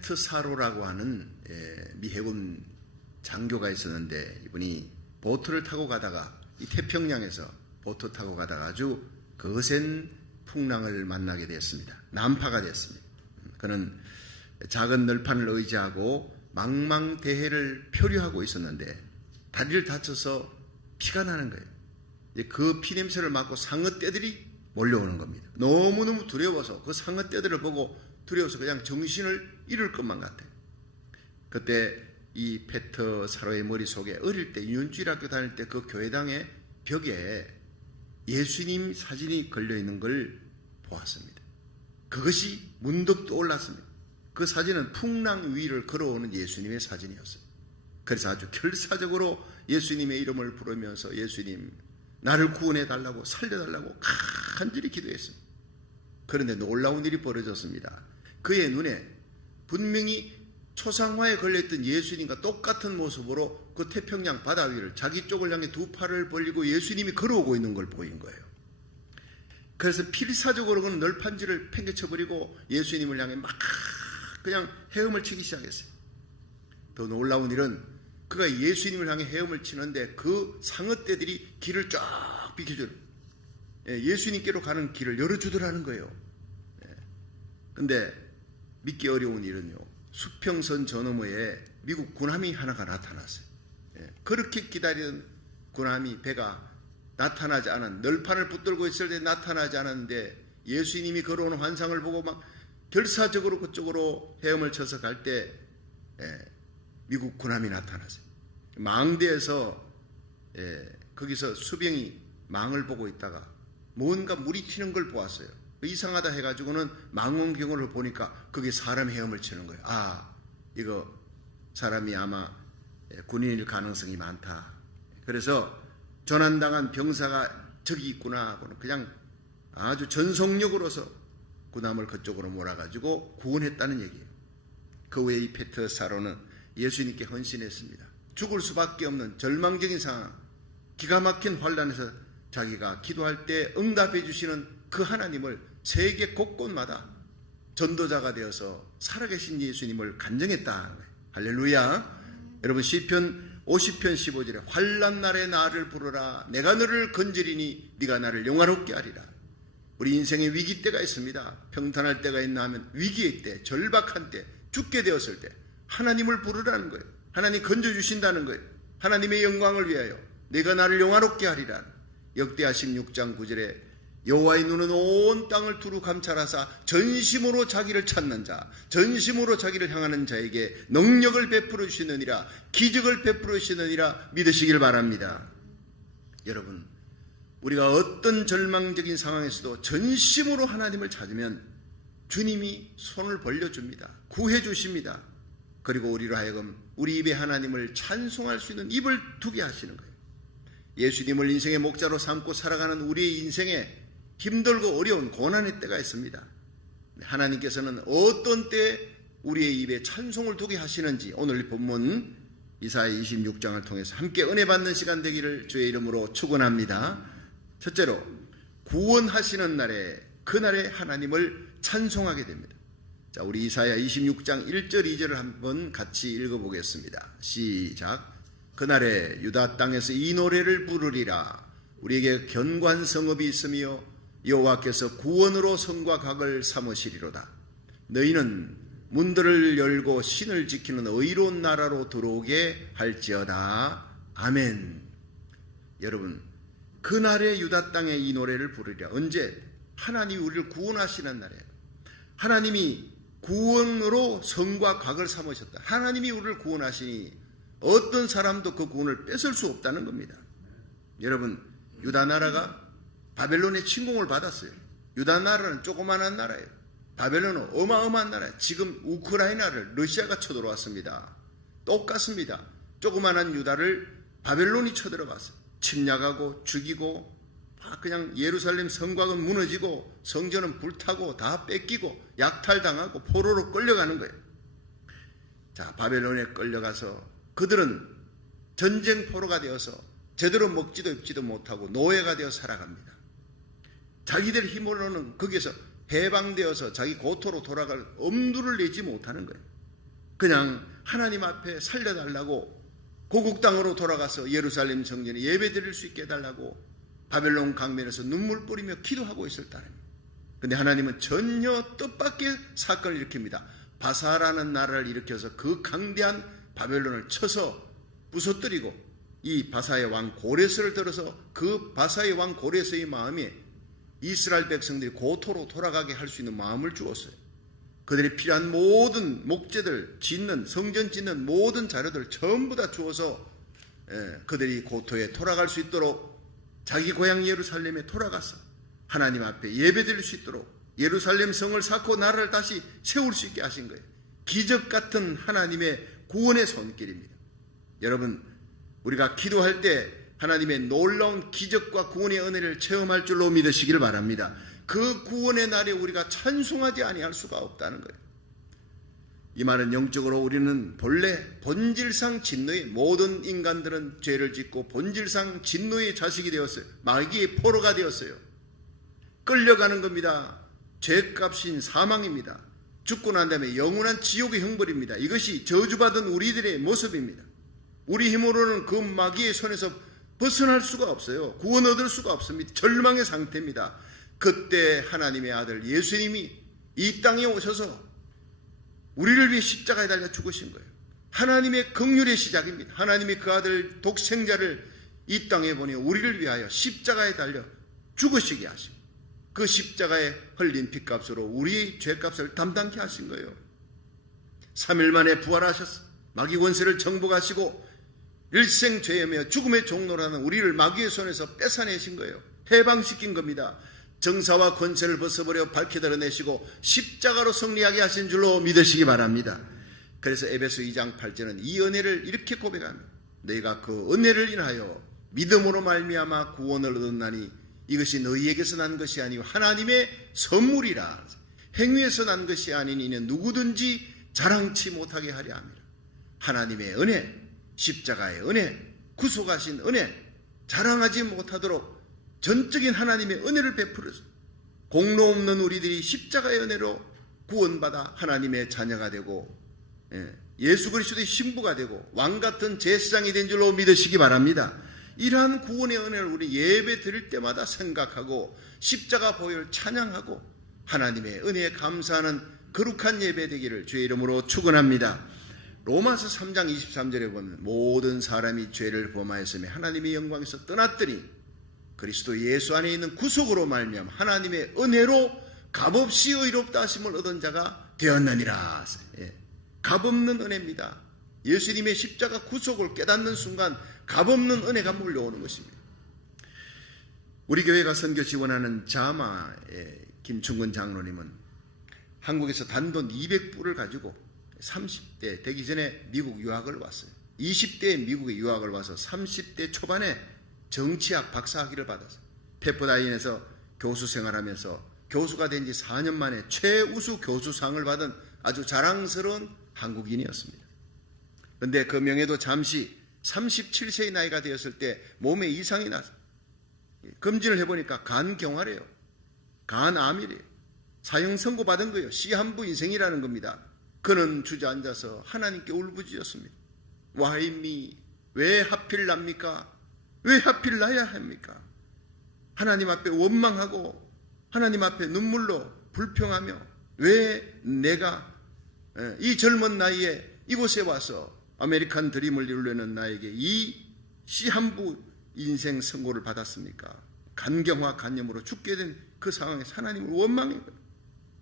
페트사로라고 하는 미 해군 장교가 있었는데, 이분이 보트를 타고 가다가 이 태평양에서 보트 타고 가다가 아주 거센 풍랑을 만나게 되었습니다. 난파가 되었습니다. 그는 작은 널판을 의지하고 망망대해를 표류하고 있었는데 다리를 다쳐서 피가 나는 거예요. 그 피냄새를 맡고 상어떼들이 몰려오는 겁니다. 너무너무 두려워서 그 상어떼들을 보고 두려워서 그냥 정신을 잃을 것만 같아요. 그때 이 페트사로의 머릿속에 어릴 때 유년주일학교 다닐 때 그 교회당의 벽에 예수님 사진이 걸려있는 걸 보았습니다. 그것이 문득 떠올랐습니다. 그 사진은 풍랑 위를 걸어오는 예수님의 사진이었어요. 그래서 아주 결사적으로 예수님의 이름을 부르면서 예수님 나를 구원해 달라고 살려달라고 간절히 기도했습니다. 그런데 놀라운 일이 벌어졌습니다. 그의 눈에 분명히 초상화에 걸려있던 예수님과 똑같은 모습으로 그 태평양 바다 위를 자기 쪽을 향해 두 팔을 벌리고 예수님이 걸어오고 있는 걸 보인 거예요. 그래서 필사적으로 그는 널판지를 팽개쳐버리고 예수님을 향해 막 그냥 헤엄을 치기 시작했어요. 더 놀라운 일은 그가 예수님을 향해 헤엄을 치는데 그 상어떼들이 길을 쫙 비켜주는, 예수님께로 가는 길을 열어주더라는 거예요. 근데 믿기 어려운 일은요, 수평선 저 너머에 미국 군함이 하나가 나타났어요. 그렇게 기다리던 군함이 배가 나타나지 않은, 널판을 붙들고 있을 때 나타나지 않았는데 예수님이 걸어오는 환상을 보고 막 결사적으로 그쪽으로 헤엄을 쳐서 갈 때 미국 군함이 나타났어요. 망대에서 거기서 수병이 망을 보고 있다가 뭔가 물이 튀는 걸 보았어요. 이상하다 해가지고는 망원경을 보니까 그게 사람 헤엄을 치는 거예요. 아, 이거 사람이 아마 군인일 가능성이 많다. 그래서 조난당한 병사가 저기 있구나 하고는 그냥 아주 전속력으로서 군함을 그쪽으로 몰아가지고 구원했다는 얘기예요. 그 외에 이 페트사로는 예수님께 헌신했습니다. 죽을 수밖에 없는 절망적인 상황, 기가 막힌 환란에서 자기가 기도할 때 응답해 주시는 그 하나님을 세계 곳곳마다 전도자가 되어서 살아계신 예수님을 간증했다는 거예요. 할렐루야. 여러분, 시편 50편 15절에 환난 날에 나를 부르라, 내가 너를 건지리니 네가 나를 영화롭게 하리라. 우리 인생에 위기 때가 있습니다. 평탄할 때가 있나 하면 위기의 때, 절박한 때, 죽게 되었을 때 하나님을 부르라는 거예요. 하나님 건져주신다는 거예요. 하나님의 영광을 위하여 내가 나를 영화롭게 하리라. 역대하 16장 9절에 여호와의 눈은 온 땅을 두루 감찰하사 전심으로 자기를 찾는 자, 전심으로 자기를 향하는 자에게 능력을 베풀어 주시느니라, 기적을 베풀어 주시느니라 믿으시길 바랍니다. 여러분, 우리가 어떤 절망적인 상황에서도 전심으로 하나님을 찾으면 주님이 손을 벌려줍니다. 구해주십니다. 그리고 우리로 하여금 우리 입에 하나님을 찬송할 수 있는 입을 두게 하시는 거예요. 예수님을 인생의 목자로 삼고 살아가는 우리의 인생에 힘들고 어려운 고난의 때가 있습니다. 하나님께서는 어떤 때에 우리의 입에 찬송을 두게 하시는지 오늘 이 본문 이사야 26장을 통해서 함께 은혜 받는 시간 되기를 주의 이름으로 축원합니다. 첫째로, 구원하시는 날에, 그날에 하나님을 찬송하게 됩니다. 자, 우리 이사야 26장 1절 2절을 한번 같이 읽어보겠습니다. 시작. 그날에 유다 땅에서 이 노래를 부르리라. 우리에게 견고한 성읍이 있으며 여호와께서 구원으로 성과 각을 삼으시리로다. 너희는 문들을 열고 신을 지키는 의로운 나라로 들어오게 할지어다. 아멘. 여러분, 그날에 유다 땅에 이 노래를 부르리라. 언제? 하나님이 우리를 구원하시는 날이에요. 하나님이 구원으로 성과 각을 삼으셨다. 하나님이 우리를 구원하시니 어떤 사람도 그 구원을 뺏을 수 없다는 겁니다. 여러분, 유다 나라가 바벨론의 침공을 받았어요. 유다 나라는 조그만한 나라예요. 바벨론은 어마어마한 나라예요. 지금 우크라이나를 러시아가 쳐들어왔습니다. 똑같습니다. 조그만한 유다를 바벨론이 쳐들어갔어요. 침략하고 죽이고, 그냥 예루살렘 성곽은 무너지고 성전은 불타고 다 뺏기고 약탈당하고 포로로 끌려가는 거예요. 자, 바벨론에 끌려가서 그들은 전쟁 포로가 되어서 제대로 먹지도 입지도 못하고 노예가 되어 살아갑니다. 자기들 힘으로는 거기에서 해방되어서 자기 고토로 돌아갈 엄두를 내지 못하는 거예요. 그냥 하나님 앞에 살려달라고 고국 땅으로 돌아가서 예루살렘 성전에 예배드릴 수 있게 해달라고 바벨론 강변에서 눈물 뿌리며 기도하고 있을 따름입니다. 그런데 하나님은 전혀 뜻밖의 사건을 일으킵니다. 바사라는 나라를 일으켜서 그 강대한 바벨론을 쳐서 부서뜨리고 이 바사의 왕 고레스를 들어서 그 바사의 왕 고레스의 마음에 이스라엘 백성들이 고토로 돌아가게 할 수 있는 마음을 주었어요. 그들이 필요한 모든 목재들, 짓는 성전 짓는 모든 자료들 전부 다 주어서 그들이 고토에 돌아갈 수 있도록 자기 고향 예루살렘에 돌아가서 하나님 앞에 예배드릴 수 있도록 예루살렘 성을 쌓고 나라를 다시 세울 수 있게 하신 거예요. 기적 같은 하나님의 구원의 손길입니다. 여러분, 우리가 기도할 때 하나님의 놀라운 기적과 구원의 은혜를 체험할 줄로 믿으시길 바랍니다. 그 구원의 날에 우리가 찬송하지 아니할 수가 없다는 거예요. 이 말은 영적으로 우리는 본래 본질상 진노의 모든 인간들은 죄를 짓고 본질상 진노의 자식이 되었어요. 마귀의 포로가 되었어요. 끌려가는 겁니다. 죄값인 사망입니다. 죽고 난 다음에 영원한 지옥의 형벌입니다. 이것이 저주받은 우리들의 모습입니다. 우리 힘으로는 그 마귀의 손에서 벗어날 수가 없어요. 구원 얻을 수가 없습니다. 절망의 상태입니다. 그때 하나님의 아들 예수님이 이 땅에 오셔서 우리를 위해 십자가에 달려 죽으신 거예요. 하나님의 긍휼의 시작입니다. 하나님이 그 아들 독생자를 이 땅에 보내 우리를 위하여 십자가에 달려 죽으시게 하시고 그 십자가에 흘린 피값으로 우리의 죄값을 담당케 하신 거예요. 3일 만에 부활하셔서 마귀 권세를 정복하시고 일생 죄이며 죽음의 종로라는 우리를 마귀의 손에서 뺏어내신 거예요. 해방시킨 겁니다. 정사와 권세를 벗어버려 밝히 드러내시고 십자가로 승리하게 하신 줄로 믿으시기 바랍니다. 그래서 에베소 2장 8절은 이 은혜를 이렇게 고백합니다. 너희가 그 은혜를 인하여 믿음으로 말미암아 구원을 얻었나니 이것이 너희에게서 난 것이 아니고 하나님의 선물이라. 행위에서 난 것이 아닌 이는 누구든지 자랑치 못하게 하려 합니다. 하나님의 은혜, 십자가의 은혜, 구속하신 은혜, 자랑하지 못하도록 전적인 하나님의 은혜를 베풀어서 공로 없는 우리들이 십자가의 은혜로 구원받아 하나님의 자녀가 되고 예수 그리스도의 신부가 되고 왕같은 제사장이 된 줄로 믿으시기 바랍니다. 이러한 구원의 은혜를 우리 예배 드릴 때마다 생각하고 십자가 보혈 찬양하고 하나님의 은혜에 감사하는 거룩한 예배 되기를 주의 이름으로 축원합니다. 로마서 3장 23절에 보면 모든 사람이 죄를 범하였으며 하나님의 영광에서 떠났더니 그리스도 예수 안에 있는 구속으로 말미암아 하나님의 은혜로 값없이 의롭다 하심을 얻은 자가 되었느니라. 값없는 은혜입니다. 예수님의 십자가 구속을 깨닫는 순간 값없는 은혜가 몰려오는 것입니다. 우리 교회가 선교 지원하는 자마의 김충근 장로님은 한국에서 단돈 200불을 가지고 30대 되기 전에 미국 유학을 왔어요. 20대에 미국에 유학을 와서 30대 초반에 정치학 박사학위를 받았어요. 페퍼다인에서 교수 생활하면서 교수가 된 지 4년 만에 최우수 교수상을 받은 아주 자랑스러운 한국인이었습니다. 그런데 그 명예도 잠시 37세의 나이가 되었을 때 몸에 이상이 나서 검진을 해보니까 간경화래요. 간암이래요. 사형 선고받은 거예요. 시한부 인생이라는 겁니다. 그는 주저앉아서 하나님께 울부짖었습니다. Why me? 왜 하필 납니까? 왜 하필 나야 합니까? 하나님 앞에 원망하고 하나님 앞에 눈물로 불평하며 왜 내가 이 젊은 나이에 이곳에 와서 아메리칸 드림을 이루려는 나에게 이 시한부 인생 선고를 받았습니까? 간경화 간염으로 죽게 된 그 상황에서 하나님을 원망해요.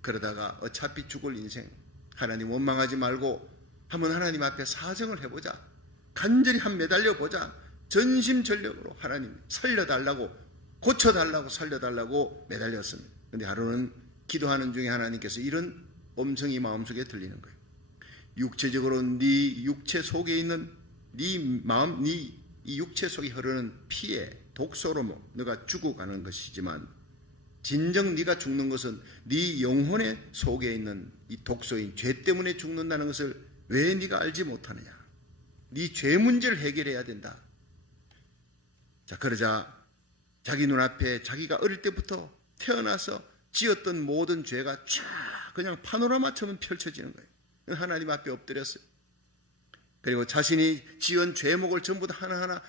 그러다가 어차피 죽을 인생 하나님 원망하지 말고 한번 하나님 앞에 사정을 해보자. 간절히 한 매달려 보자. 전심전력으로 하나님 살려달라고 고쳐달라고 살려달라고 매달렸습니다. 그런데 하루는 기도하는 중에 하나님께서 이런 음성이 마음속에 들리는 거예요. 육체적으로 네 육체 속에 있는 네 마음, 네 이 육체 속에 흐르는 피에 독소로 너가 죽어가는 것이지만 진정 네가 죽는 것은 네 영혼의 속에 있는 이 독소인 죄 때문에 죽는다는 것을 왜 네가 알지 못하느냐. 네 죄 문제를 해결해야 된다. 자, 그러자 자기 눈앞에 자기가 어릴 때부터 태어나서 지었던 모든 죄가 쫙 그냥 파노라마처럼 펼쳐지는 거예요. 하나님 앞에 엎드렸어요. 그리고 자신이 지은 죄목을 전부 다 하나하나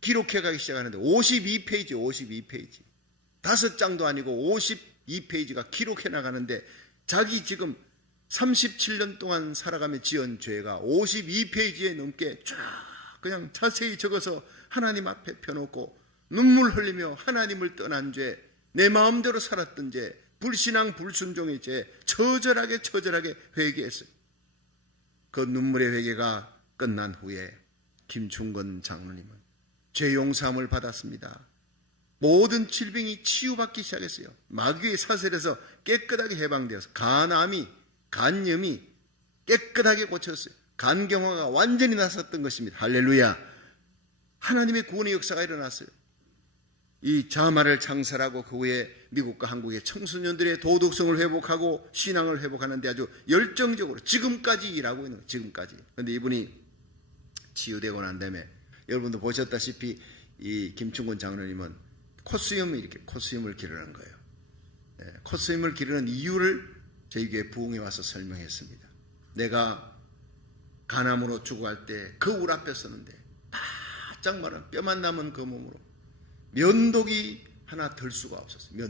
기록해 가기 시작하는데 52페이지 52페이지 5장도 아니고 52페이지가 기록해 나가는데 자기 지금 37년 동안 살아가며 지은 죄가 52페이지에 넘게 쫙 그냥 자세히 적어서 하나님 앞에 펴놓고 눈물 흘리며 하나님을 떠난 죄, 내 마음대로 살았던 죄, 불신앙 불순종의 죄 처절하게 회개했어요. 그 눈물의 회개가 끝난 후에 김충건 장로님은 죄 용서함을 받았습니다. 모든 질병이 치유받기 시작했어요. 마귀의 사슬에서 깨끗하게 해방되어서 간염이 깨끗하게 고쳤어요. 간경화가 완전히 나섰던 것입니다. 할렐루야. 하나님의 구원의 역사가 일어났어요. 이 자마를 창설하고 그 후에 미국과 한국의 청소년들의 도덕성을 회복하고 신앙을 회복하는 데 아주 열정적으로 지금까지 일하고 있는 거예요. 지금까지. 그런데 이분이 치유되고 난 다음에 여러분도 보셨다시피 이 김충곤 장로님은 콧수염을 기르는 거예요. 콧수염을 기르는 이유를 저희 교회 부흥에 와서 설명했습니다. 내가 간암으로 죽어갈 때 거울 앞에 섰는데 바짝 마른 뼈만 남은 그 몸으로 면도기 하나 들 수가 없었어요.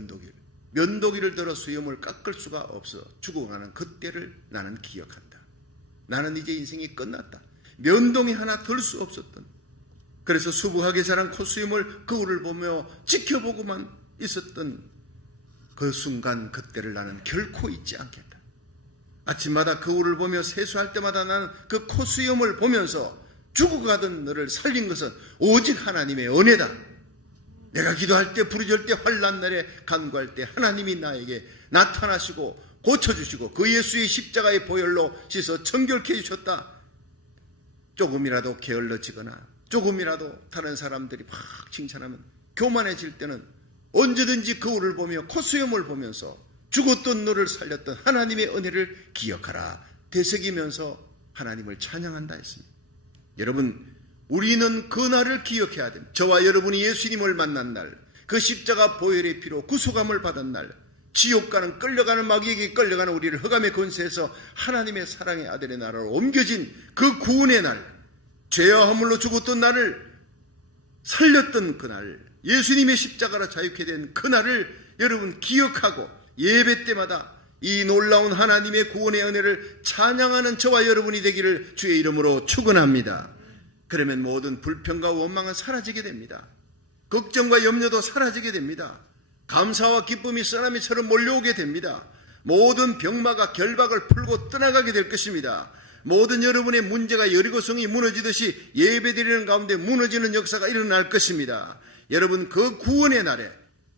면도기를 들어 수염을 깎을 수가 없어 죽어가는 그때를 나는 기억한다. 나는 이제 인생이 끝났다. 면도기 하나 들 수 없었던, 그래서 수북하게 자란 콧수염을 거울을 보며 지켜보고만 있었던 그 순간 그때를 나는 결코 잊지 않겠다. 아침마다 거울을 보며 세수할 때마다 나는 그 콧수염을 보면서 죽어가던 너를 살린 것은 오직 하나님의 은혜다. 내가 기도할 때, 부르짖을 때, 환난 날에 간구할 때 하나님이 나에게 나타나시고 고쳐주시고 그 예수의 십자가의 보혈로 씻어 정결케 해주셨다. 조금이라도 게을러지거나 조금이라도 다른 사람들이 막 칭찬하면 교만해질 때는 언제든지 거울을 보며 콧수염을 보면서 죽었던 너를 살렸던 하나님의 은혜를 기억하라. 되새기면서 하나님을 찬양한다 했습니다. 여러분, 우리는 그 날을 기억해야 됩니다. 저와 여러분이 예수님을 만난 날, 그 십자가 보혈의 피로 구속함을 받은 날, 지옥 가는 끌려가는 마귀에게 끌려가는 우리를 흑암의 권세에서 하나님의 사랑의 아들의 나라로 옮겨진 그 구원의 날, 죄와 허물로 죽었던 나를 살렸던 그날, 예수님의 십자가로 자유케 된 그날을 여러분 기억하고 예배 때마다 이 놀라운 하나님의 구원의 은혜를 찬양하는 저와 여러분이 되기를 주의 이름으로 축원합니다. 그러면 모든 불평과 원망은 사라지게 됩니다. 걱정과 염려도 사라지게 됩니다. 감사와 기쁨이 쓰나미처럼 몰려오게 됩니다. 모든 병마가 결박을 풀고 떠나가게 될 것입니다. 모든 여러분의 문제가 여리고성이 무너지듯이 예배드리는 가운데 무너지는 역사가 일어날 것입니다. 여러분, 그 구원의 날에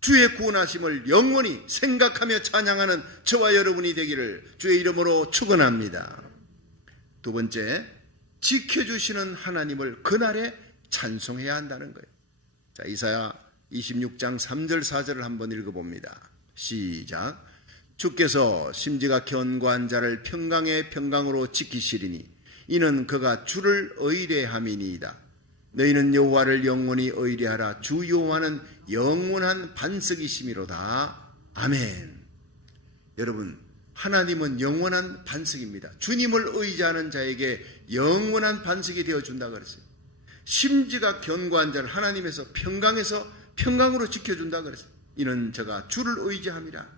주의 구원하심을 영원히 생각하며 찬양하는 저와 여러분이 되기를 주의 이름으로 축원합니다. 두 번째, 지켜주시는 하나님을 그날에 찬송해야 한다는 거예요. 자, 이사야 26장 3절 4절을 한번 읽어봅니다. 시작. 주께서 심지가 견고한 자를 평강의 평강으로 지키시리니 이는 그가 주를 의뢰함이니이다. 너희는 여호와를 영원히 의뢰하라. 주 여호와는 영원한 반석이심이로다. 아멘. 여러분, 하나님은 영원한 반석입니다. 주님을 의지하는 자에게 영원한 반석이 되어준다 그랬어요. 심지가 견고한 자를 하나님에서 평강으로 지켜준다 그랬어요. 이는 저가 주를 의지함이라.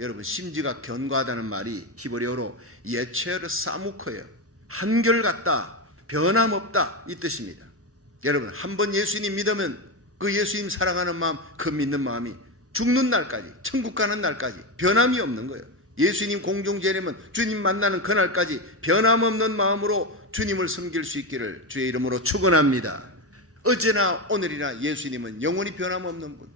여러분, 심지가 견고하다는 말이 히브리어로 예체르 사무커예요. 한결같다, 변함없다 이 뜻입니다. 여러분, 한번 예수님 믿으면 그 예수님 사랑하는 마음, 그 믿는 마음이 죽는 날까지, 천국 가는 날까지 변함이 없는 거예요. 예수님 공중재림은 주님 만나는 그날까지 변함없는 마음으로 주님을 섬길 수 있기를 주의 이름으로 축원합니다. 어제나 오늘이나 예수님은 영원히 변함없는 분.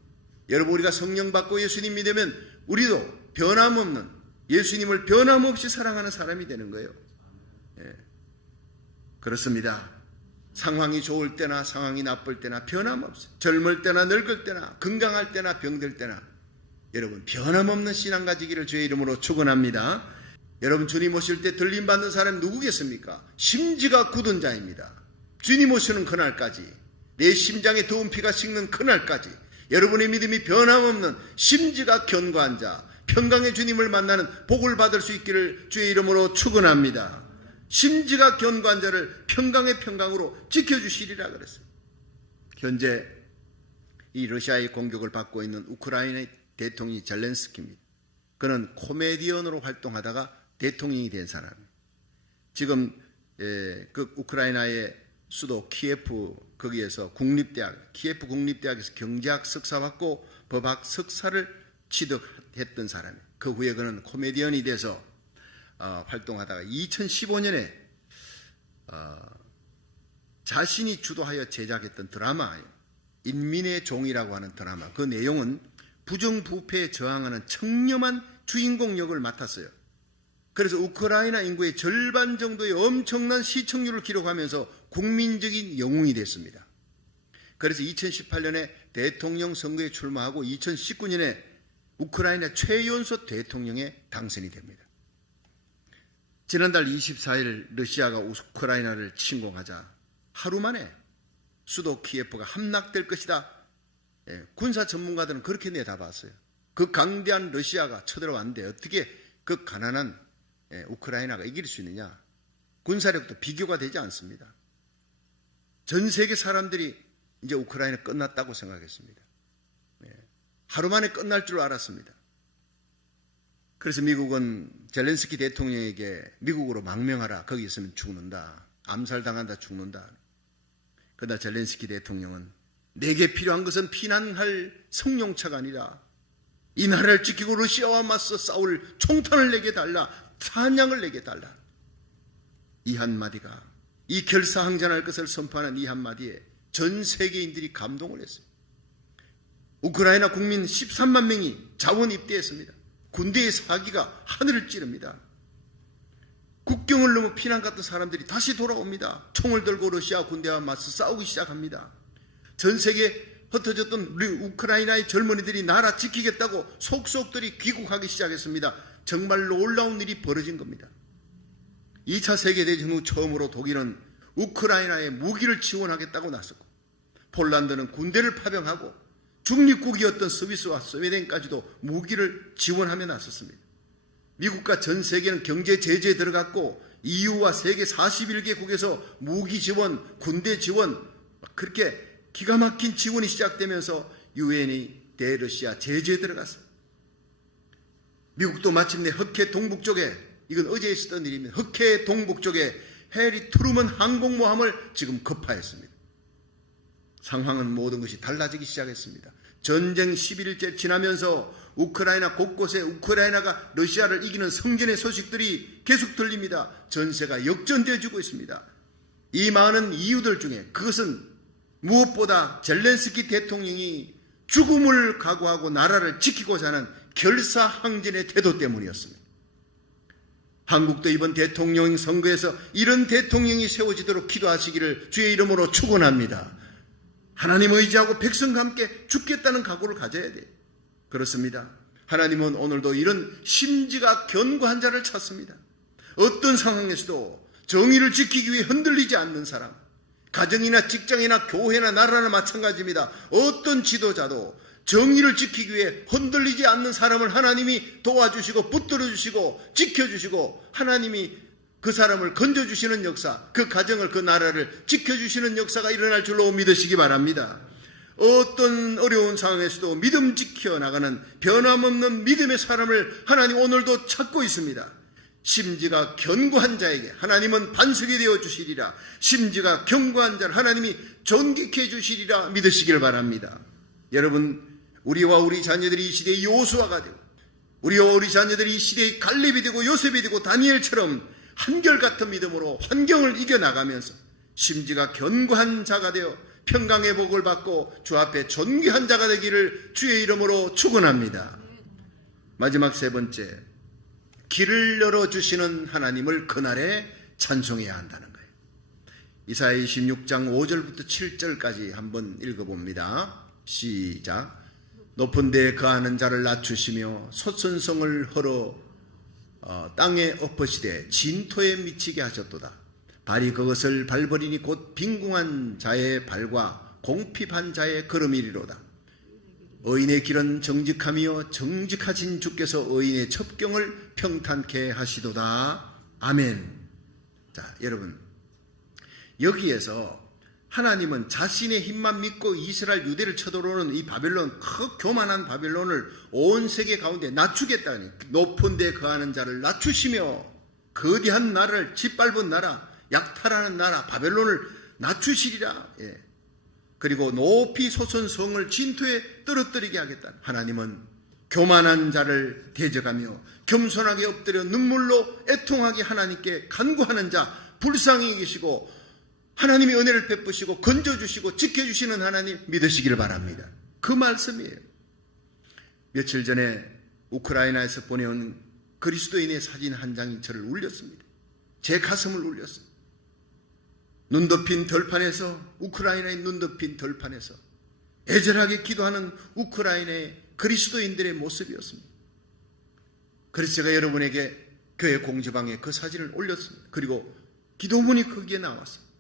여러분, 우리가 성령 받고 예수님 믿으면 우리도 변함없는 예수님을 변함없이 사랑하는 사람이 되는 거예요. 그렇습니다. 상황이 좋을 때나 상황이 나쁠 때나 변함없어요. 젊을 때나 늙을 때나 건강할 때나 병들 때나 여러분, 변함없는 신앙 가지기를 주의 이름으로 축원합니다. 여러분, 주님 오실 때 들림 받는 사람이 누구겠습니까? 심지가 굳은 자입니다. 주님 오시는 그날까지, 내 심장에 더운 피가 식는 그날까지 여러분의 믿음이 변함없는 심지가 견고한 자, 평강의 주님을 만나는 복을 받을 수 있기를 주의 이름으로 축원합니다. 심지가 견고한 자를 평강의 평강으로 지켜주시리라 그랬어요. 현재 이 러시아의 공격을 받고 있는 우크라이나의 대통령이 젤렌스키입니다. 그는 코미디언으로 활동하다가 대통령이 된 사람이에요. 지금 그 우크라이나의 수도 키예프 거기에서 키예프 국립대학에서 경제학 석사 받고 법학 석사를 취득했던 사람이에요. 그 후에 그는 코미디언이 돼서 활동하다가 2015년에 자신이 주도하여 제작했던 드라마예요. 인민의 종이라고 하는 드라마. 그 내용은 부정부패에 저항하는 청렴한 주인공 역을 맡았어요. 그래서 우크라이나 인구의 절반 정도의 엄청난 시청률을 기록하면서 국민적인 영웅이 됐습니다. 그래서 2018년에 대통령 선거에 출마하고 2019년에 우크라이나 최연소 대통령에 당선이 됩니다. 지난달 24일 러시아가 우크라이나를 침공하자 하루 만에 수도 키예프가 함락될 것이다. 군사 전문가들은 그렇게 내다봤어요. 그 강대한 러시아가 쳐들어왔는데 어떻게 그 가난한 우크라이나가 이길 수 있느냐. 군사력도 비교가 되지 않습니다. 전 세계 사람들이 이제 우크라이나 끝났다고 생각했습니다. 하루 만에 끝날 줄 알았습니다. 그래서 미국은 젤렌스키 대통령에게 미국으로 망명하라. 거기 있으면 죽는다. 암살당한다. 죽는다. 그러나 젤렌스키 대통령은 내게 필요한 것은 피난할 성용차가 아니라 이 나라를 지키고 러시아와 맞서 싸울 총탄을 내게 달라. 사냥을 내게 달라. 이 한마디가, 이 결사항전할 것을 선포하는 이 한마디에 전 세계인들이 감동을 했습니다. 우크라이나 국민 13만 명이 자원 입대했습니다. 군대의 사기가 하늘을 찌릅니다. 국경을 넘어 피난 갔던 사람들이 다시 돌아옵니다. 총을 들고 러시아 군대와 맞서 싸우기 시작합니다. 전 세계에 흩어졌던 우리 우크라이나의 젊은이들이 나라 지키겠다고 속속들이 귀국하기 시작했습니다. 정말 놀라운 일이 벌어진 겁니다. 2차 세계대전 후 처음으로 독일은 우크라이나에 무기를 지원하겠다고 나섰고, 폴란드는 군대를 파병하고 중립국이었던 스위스와 스웨덴까지도 무기를 지원하며 나섰습니다. 미국과 전 세계는 경제 제재에 들어갔고 EU와 세계 41개국에서 무기 지원, 군대 지원, 그렇게 기가 막힌 지원이 시작되면서 유엔이 대러시아 제재에 들어갔습니다. 미국도 마침내 흑해 동북쪽에, 이건 어제 있었던 일입니다. 흑해 동북쪽에 해리 트루먼 항공모함을 지금 급파했습니다. 상황은 모든 것이 달라지기 시작했습니다. 전쟁 11일째 지나면서 우크라이나 곳곳에 우크라이나가 러시아를 이기는 성전의 소식들이 계속 들립니다. 전세가 역전되어지고 있습니다. 이 많은 이유들 중에 그것은 무엇보다 젤렌스키 대통령이 죽음을 각오하고 나라를 지키고자 하는 결사항전의 태도 때문이었습니다. 한국도 이번 대통령 선거에서 이런 대통령이 세워지도록 기도하시기를 주의 이름으로 축원합니다. 하나님 의지하고 백성과 함께 죽겠다는 각오를 가져야 돼요. 그렇습니다. 하나님은 오늘도 이런 심지가 견고한 자를 찾습니다. 어떤 상황에서도 정의를 지키기 위해 흔들리지 않는 사람, 가정이나 직장이나 교회나 나라나 마찬가지입니다. 어떤 지도자도 정의를 지키기 위해 흔들리지 않는 사람을 하나님이 도와주시고 붙들어주시고 지켜주시고 하나님이 그 사람을 건져주시는 역사, 그 가정을, 그 나라를 지켜주시는 역사가 일어날 줄로 믿으시기 바랍니다. 어떤 어려운 상황에서도 믿음 지켜나가는 변함없는 믿음의 사람을 하나님 오늘도 찾고 있습니다. 심지가 견고한 자에게 하나님은 반석이 되어 주시리라. 심지가 견고한 자를 하나님이 존귀케 해주시리라 믿으시길 바랍니다. 여러분, 우리와 우리 자녀들이 이 시대의 요수아가 되고 우리와 우리 자녀들이 이 시대의 갈렙이 되고 요셉이 되고 다니엘처럼 한결같은 믿음으로 환경을 이겨나가면서 심지가 견고한 자가 되어 평강의 복을 받고 주 앞에 존귀한 자가 되기를 주의 이름으로 축원합니다. 마지막 세 번째, 길을 열어주시는 하나님을 그날에 찬송해야 한다는 거예요. 이사야 26장 5절부터 7절까지 한번 읽어봅니다. 시작. 높은 데에 거하는 자를 낮추시며 솟은성을 헐어 땅에 엎으시되 진토에 미치게 하셨도다. 발이 그것을 밟으리니 곧 빈궁한 자의 발과 공핍한 자의 걸음이리로다. 의인의 길은 정직함이요 정직하신 주께서 의인의 첩경을 평탄케 하시도다. 아멘. 자, 여러분, 여기에서 하나님은 자신의 힘만 믿고 이스라엘 유대를 쳐들어오는 이 바벨론, 그 교만한 바벨론을 온 세계 가운데 낮추겠다니, 높은 데 거하는 자를 낮추시며 거대한 나라를, 짓밟은 나라, 약탈하는 나라 바벨론을 낮추시리라. 예. 그리고 높이 솟은 성을 진토에 떨어뜨리게 하겠다. 하나님은 교만한 자를 대적하며 겸손하게 엎드려 눈물로 애통하게 하나님께 간구하는 자, 불쌍히 여기시고 하나님이 은혜를 베푸시고 건져주시고 지켜주시는 하나님 믿으시기를 바랍니다. 그 말씀이에요. 며칠 전에 우크라이나에서 보내온 그리스도인의 사진 한 장이 저를 울렸습니다. 제 가슴을 울렸습니다. 눈 덮인 들판에서, 우크라이나의 눈 덮인 들판에서 애절하게 기도하는 우크라이나의 그리스도인들의 모습이었습니다. 그래서 제가 여러분에게 교회 공지방에 그 사진을 올렸습니다. 그리고 기도문이 거기에 나왔습니다.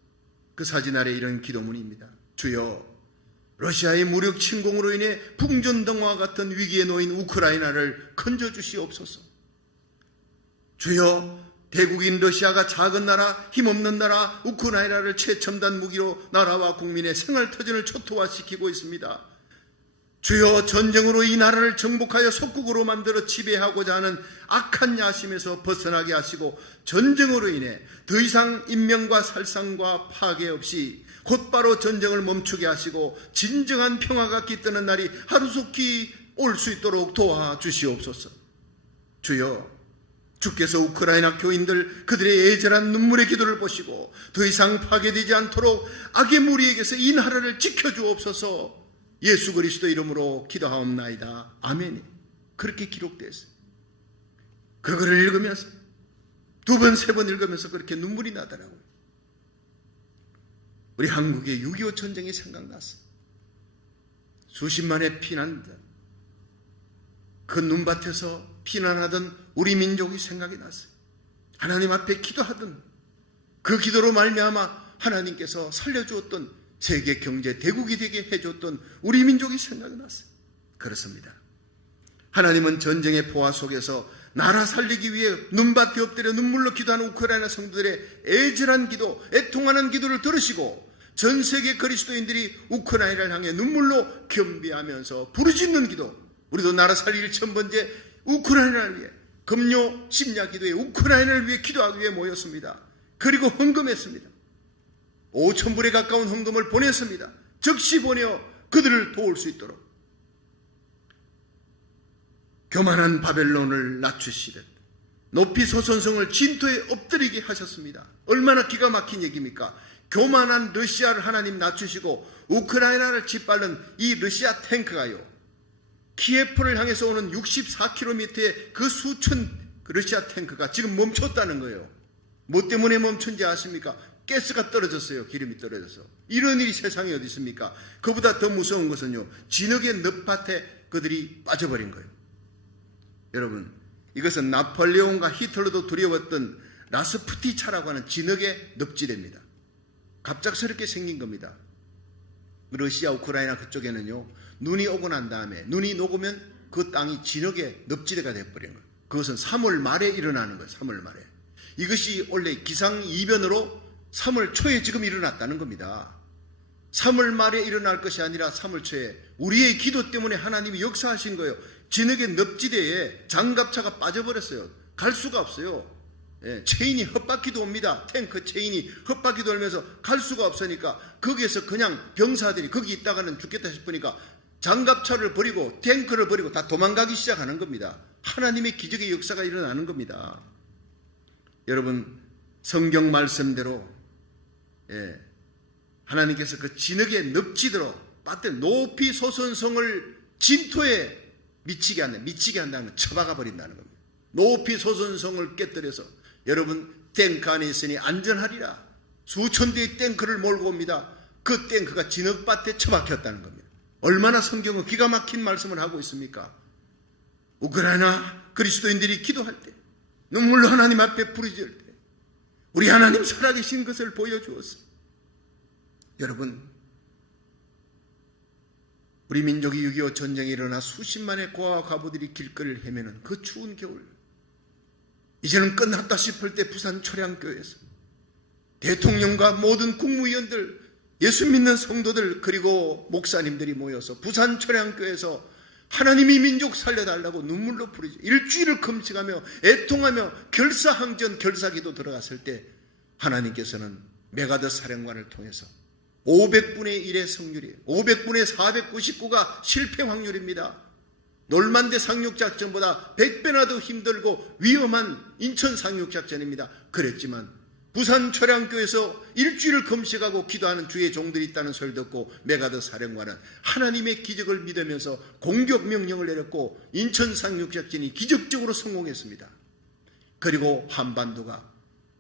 그 사진 아래 이런 기도문입니다. 주여, 러시아의 무력 침공으로 인해 풍전등화와 같은 위기에 놓인 우크라이나를 건져주시옵소서. 주여, 대국인 러시아가 작은 나라, 힘없는 나라 우크라이나를 최첨단 무기로 나라와 국민의 생활터전을 초토화시키고 있습니다. 주여, 전쟁으로 이 나라를 정복하여 속국으로 만들어 지배하고자 하는 악한 야심에서 벗어나게 하시고 전쟁으로 인해 더 이상 인명과 살상과 파괴 없이 곧바로 전쟁을 멈추게 하시고 진정한 평화가 깃드는 날이 하루속히 올 수 있도록 도와주시옵소서. 주여, 주께서 우크라이나 교인들 그들의 애절한 눈물의 기도를 보시고 더 이상 파괴되지 않도록 악의 무리에게서 이 나라를 지켜주옵소서. 예수 그리스도 이름으로 기도하옵나이다. 아멘. 그렇게 기록되어 있어요. 그거를 읽으면서 두 번, 세 번 읽으면서 그렇게 눈물이 나더라고요. 우리 한국의 6.25 전쟁이 생각났어요. 수십만의 피난자, 그 눈밭에서 피난하던 우리 민족이 생각이 났어요. 하나님 앞에 기도하던 그 기도로 말미암아 하나님께서 살려주었던 세계 경제 대국이 되게 해줬던 우리 민족이 생각이 났어요. 그렇습니다. 하나님은 전쟁의 포화 속에서 나라 살리기 위해 눈밭에 엎드려 눈물로 기도하는 우크라이나 성도들의 애절한 기도, 애통하는 기도를 들으시고 전 세계 그리스도인들이 우크라이나를 향해 눈물로 겸비하면서 부르짖는 기도, 우리도 나라 살리기를 첫 번째 우크라이나를 위해 금요 심야 기도에 우크라이나를 위해 기도하기 위해 모였습니다. 그리고 헌금했습니다. 5,000불에 가까운 헌금을 보냈습니다. 즉시 보내어 그들을 도울 수 있도록 교만한 바벨론을 낮추시듯 높이 솟은 성을 진토에 엎드리게 하셨습니다. 얼마나 기가 막힌 얘기입니까? 교만한 러시아를 하나님 낮추시고 우크라이나를 짓밟는 이 러시아 탱크가요, 키예프를 향해서 오는 64km의 그 수천 러시아 탱크가 지금 멈췄다는 거예요. 뭐 때문에 멈춘지 아십니까? 가스가 떨어졌어요. 기름이 떨어져서. 이런 일이 세상에 어디 있습니까? 그보다 더 무서운 것은요, 진흙의 늪밭에 그들이 빠져버린 거예요. 여러분, 이것은 나폴레옹과 히틀러도 두려웠던 라스푸티차라고 하는 진흙의 늪지대입니다. 갑작스럽게 생긴 겁니다. 러시아, 우크라이나 그쪽에는요, 눈이 오고 난 다음에 눈이 녹으면 그 땅이 진흙의 늪지대가 되어버리는 거예요. 그것은 3월 말에 일어나는 거예요. 3월 말에. 이것이 원래 기상이변으로 3월 초에 지금 일어났다는 겁니다. 3월 말에 일어날 것이 아니라 3월 초에 우리의 기도 때문에 하나님이 역사하신 거예요. 진흙의 늪지대에 장갑차가 빠져버렸어요. 갈 수가 없어요. 예, 체인이 헛바퀴도 옵니다. 탱크 체인이 헛바퀴 돌면서 갈 수가 없으니까 거기에서 그냥 병사들이 거기 있다가는 죽겠다 싶으니까 장갑차를 버리고 탱크를 버리고 다 도망가기 시작하는 겁니다. 하나님의 기적의 역사가 일어나는 겁니다. 여러분, 성경 말씀대로 하나님께서 그 진흙의 늪지대로 빠뜨려 높이 솟은 성을 진토에 미치게 한다는 건 처박아 버린다는 겁니다. 높이 솟은 성을 깨뜨려서 여러분 탱크 안에 있으니 안전하리라. 수천 대의 탱크를 몰고 옵니다. 그 탱크가 진흙밭에 처박혔다는 겁니다. 얼마나 성경은 기가 막힌 말씀을 하고 있습니까? 우크라이나 그리스도인들이 기도할 때, 눈물로 하나님 앞에 부르짖을 때 우리 하나님 살아계신 것을 보여주었습니다. 여러분, 우리 민족이 6.25 전쟁이 일어나 수십만의 고아와 과부들이 길거리를 헤매는 그 추운 겨울, 이제는 끝났다 싶을 때 부산 초량교회에서 대통령과 모든 국무위원들, 예수 믿는 성도들, 그리고 목사님들이 모여서 부산 초량교회에서 하나님이 민족 살려달라고 눈물로 부르죠. 일주일을 금식하며 애통하며 결사항전 결사기도 들어갔을 때 하나님께서는 메가더 사령관을 통해서 500분의 1의 성률이에요. 500분의 499가 실패 확률입니다. 놀만대 상륙작전보다 100배나 더 힘들고 위험한 인천 상륙작전입니다. 그랬지만 부산 초량교에서 일주일을 금식하고 기도하는 주의 종들이 있다는 소리를 듣고 메가더 사령관은 하나님의 기적을 믿으면서 공격 명령을 내렸고 인천 상륙작전이 기적적으로 성공했습니다. 그리고 한반도가,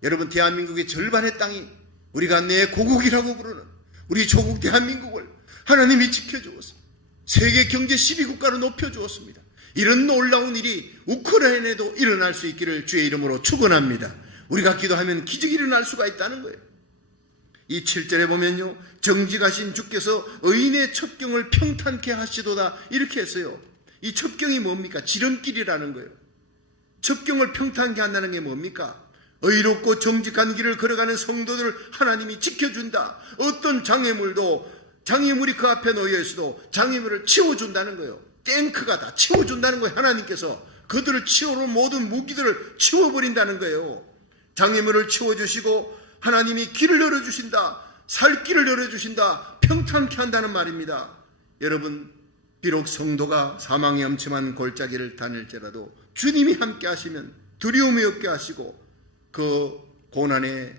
여러분, 대한민국의 절반의 땅이 우리가 내 고국이라고 부르는 우리 조국 대한민국을 하나님이 지켜주었습니다. 세계 경제 12국가로 높여주었습니다. 이런 놀라운 일이 우크라이나에도 일어날 수 있기를 주의 이름으로 축원합니다. 우리가 기도하면 기적이 일어날 수가 있다는 거예요. 이 7절에 보면요, 정직하신 주께서 의인의 첩경을 평탄케 하시도다, 이렇게 했어요. 이 첩경이 뭡니까? 지름길이라는 거예요. 첩경을 평탄케 한다는 게 뭡니까? 의롭고 정직한 길을 걸어가는 성도들을 하나님이 지켜준다. 어떤 장애물이 그 앞에 놓여 있어도 장애물을 치워준다는 거예요. 탱크가 다 치워준다는 거예요. 하나님께서 그들을 치워놓은 모든 무기들을 치워버린다는 거예요. 장애물을 치워주시고 하나님이 길을 열어주신다. 살 길을 열어주신다. 평탄케 한다는 말입니다. 여러분, 비록 성도가 사망의 엄침한 골짜기를 다닐지라도 주님이 함께 하시면 두려움이 없게 하시고 그 고난의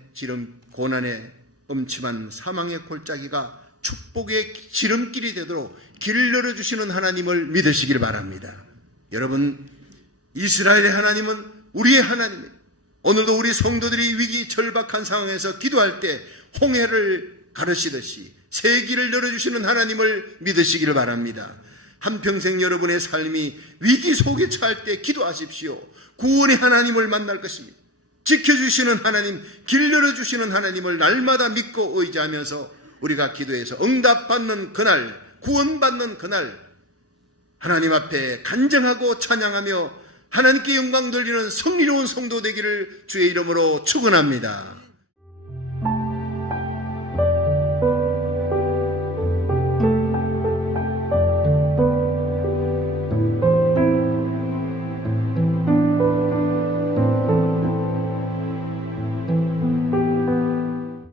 엄침한 사망의 골짜기가 축복의 지름길이 되도록 길을 열어주시는 하나님을 믿으시길 바랍니다. 여러분, 이스라엘의 하나님은 우리의 하나님입니다. 오늘도 우리 성도들이 위기 절박한 상황에서 기도할 때 홍해를 가르시듯이 새 길을 열어주시는 하나님을 믿으시길 바랍니다. 한평생 여러분의 삶이 위기 속에 처할 때 기도하십시오. 구원의 하나님을 만날 것입니다. 지켜주시는 하나님, 길 열어주시는 하나님을 날마다 믿고 의지하면서 우리가 기도해서 응답받는 그날, 구원받는 그날 하나님 앞에 간증하고 찬양하며 하나님께 영광 돌리는 성리로운 성도 되기를 주의 이름으로 축원합니다.